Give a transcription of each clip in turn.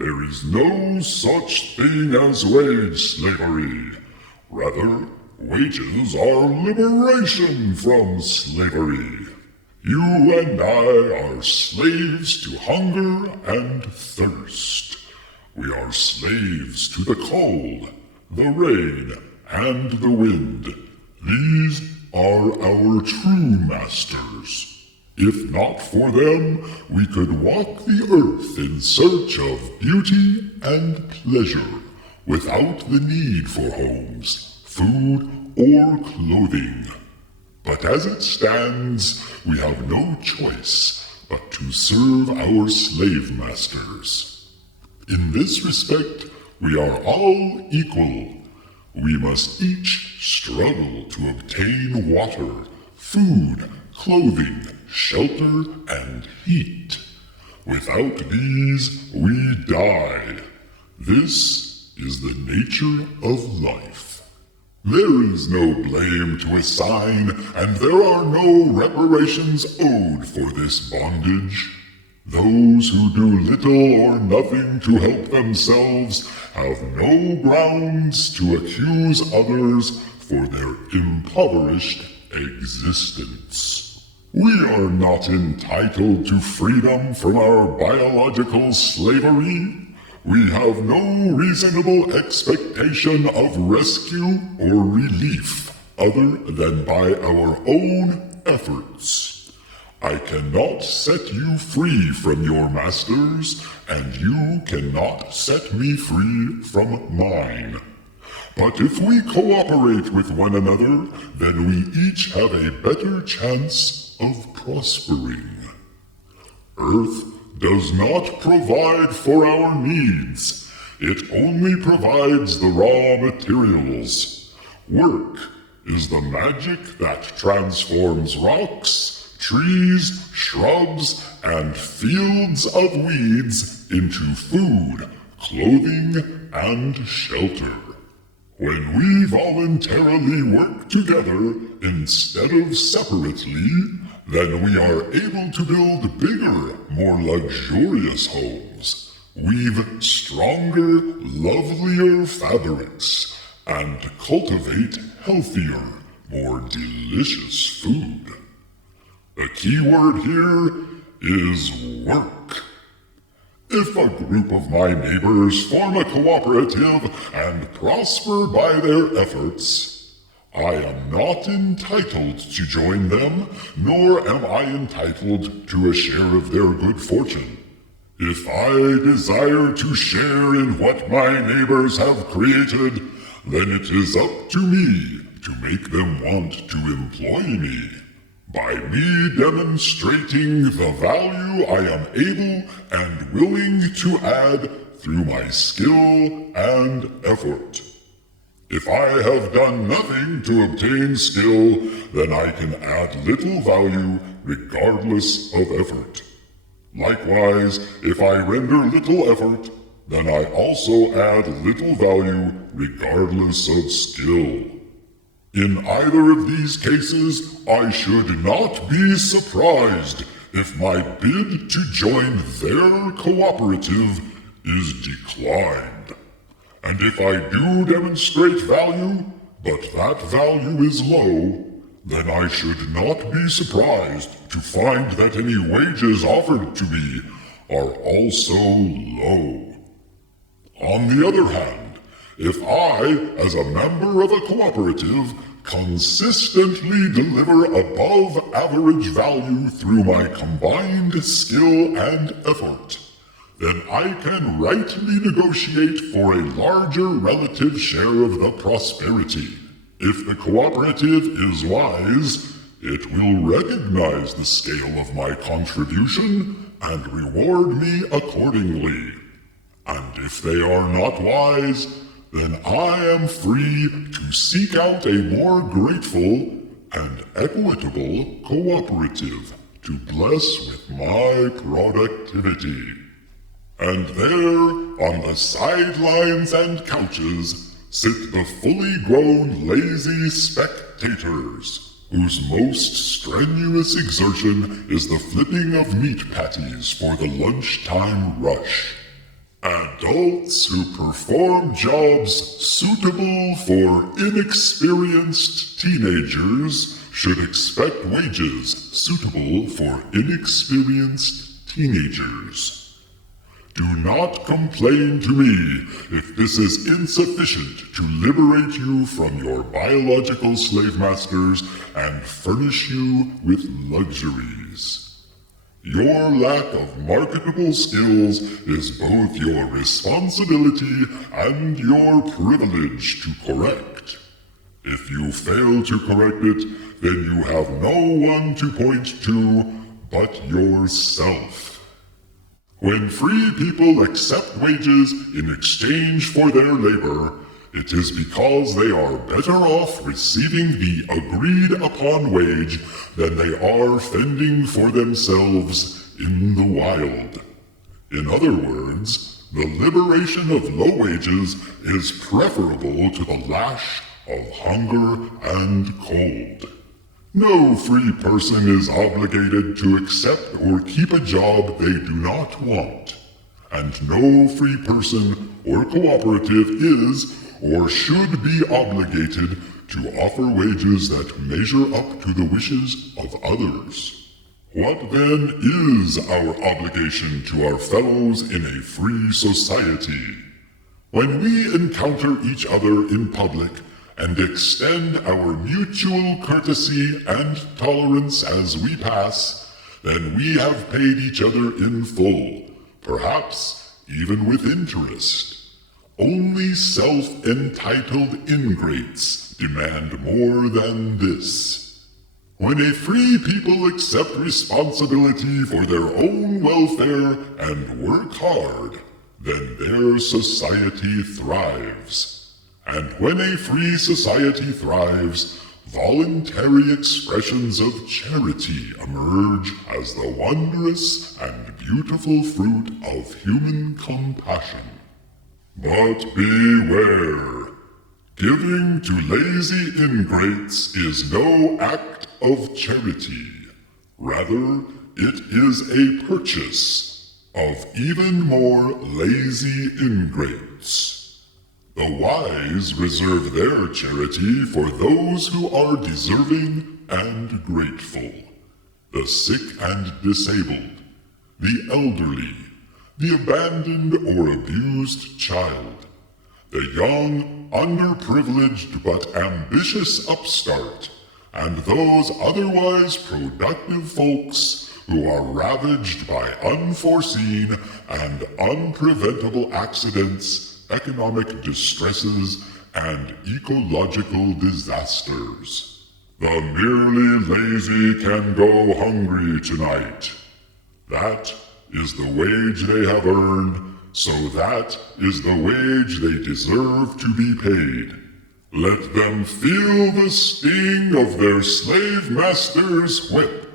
There is no such thing as wage slavery. Rather, wages are liberation from slavery. You and I are slaves to hunger and thirst. We are slaves to the cold, the rain, and the wind. These are our true masters. If not for them, we could walk the earth in search of beauty and pleasure, without the need for homes, food, or clothing. But as it stands, we have no choice but to serve our slave masters. In this respect, we are all equal. We must each struggle to obtain water, food, clothing, shelter, and heat. Without these, we die. This is the nature of life. There is no blame to assign, and there are no reparations owed for this bondage. Those who do little or nothing to help themselves have no grounds to accuse others for their impoverished existence. We are not entitled to freedom from our biological slavery. We have no reasonable expectation of rescue or relief other than by our own efforts. I cannot set you free from your masters, and you cannot set me free from mine. But if we cooperate with one another, then we each have a better chance of prospering. Earth does not provide for our needs. It only provides the raw materials. Work is the magic that transforms rocks, trees, shrubs, and fields of weeds into food, clothing, and shelter. When we voluntarily work together instead of separately, then we are able to build bigger, more luxurious homes, weave stronger, lovelier fabrics, and cultivate healthier, more delicious food. The key word here is work. If a group of my neighbors form a cooperative and prosper by their efforts, I am not entitled to join them, nor am I entitled to a share of their good fortune. If I desire to share in what my neighbors have created, then it is up to me to make them want to employ me. By me demonstrating the value I am able and willing to add through my skill and effort. If I have done nothing to obtain skill, then I can add little value regardless of effort. Likewise, if I render little effort, then I also add little value regardless of skill. In either of these cases, I should not be surprised if my bid to join their cooperative is declined. And if I do demonstrate value, but that value is low, then I should not be surprised to find that any wages offered to me are also low. On the other hand, if I, as a member of a cooperative, consistently deliver above average value through my combined skill and effort, then I can rightly negotiate for a larger relative share of the prosperity. If the cooperative is wise, it will recognize the scale of my contribution and reward me accordingly. And if they are not wise, then I am free to seek out a more grateful and equitable cooperative to bless with my productivity. And there, on the sidelines and couches, sit the fully grown lazy spectators, whose most strenuous exertion is the flipping of meat patties for the lunchtime rush. Adults who perform jobs suitable for inexperienced teenagers should expect wages suitable for inexperienced teenagers. Do not complain to me if this is insufficient to liberate you from your biological slave masters and furnish you with luxuries. Your lack of marketable skills is both your responsibility and your privilege to correct. If you fail to correct it, then you have no one to point to but yourself. When free people accept wages in exchange for their labor, it is because they are better off receiving the agreed-upon wage than they are fending for themselves in the wild. In other words, the liberation of low wages is preferable to the lash of hunger and cold. No free person is obligated to accept or keep a job they do not want, and no free person or cooperative is or should be obligated to offer wages that measure up to the wishes of others. What then is our obligation to our fellows in a free society? When we encounter each other in public and extend our mutual courtesy and tolerance as we pass, then we have paid each other in full, perhaps even with interest. Only self-entitled ingrates demand more than this. When a free people accept responsibility for their own welfare and work hard, then their society thrives. And when a free society thrives, voluntary expressions of charity emerge as the wondrous and beautiful fruit of human compassion. But beware! Giving to lazy ingrates is no act of charity. Rather, it is a purchase of even more lazy ingrates. The wise reserve their charity for those who are deserving and grateful. The sick and disabled, the elderly, the abandoned or abused child, the young, underprivileged but ambitious upstart, and those otherwise productive folks who are ravaged by unforeseen and unpreventable accidents, economic distresses, and ecological disasters. The merely lazy can go hungry tonight. That is the wage they have earned, so that is the wage they deserve to be paid. Let them feel the sting of their slave master's whip.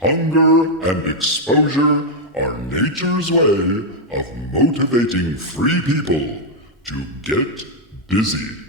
Hunger and exposure are nature's way of motivating free people to get busy.